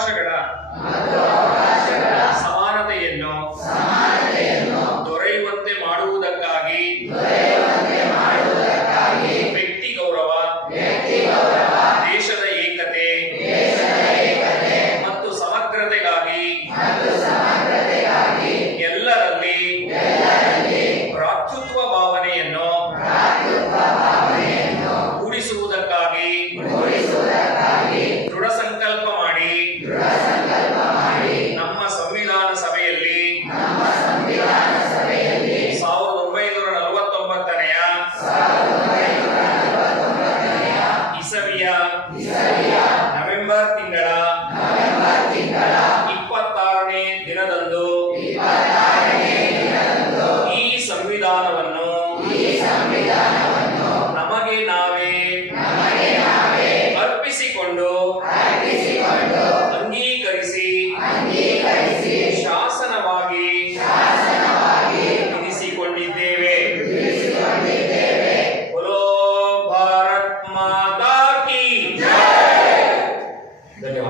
ಅವಕಾಶಗಳ ಸಮಾನತೆಯನ್ನು ದೊರೆಯುವಂತೆ ಮಾಡುವುದಕ್ಕಾಗಿ ವ್ಯಕ್ತಿ ಗೌರವ, ದೇಶದ ಏಕತೆ ಮತ್ತು ಸಮಗ್ರತೆಗಾಗಿ ಎಲ್ಲರಲ್ಲಿ ಭ್ರಾತೃತ್ವ ಭಾವನೆಯನ್ನು ಕೂಡಿಸುವುದಕ್ಕಾಗಿ ದೃಢ ಇಸವಿಯ ನವೆಂಬರ್ ತಿಂಗಳ ಇಪ್ಪತ್ತಾರನೇ ದಿನದಂದು ಈ ಸಂವಿಧಾನವನ್ನು Dale,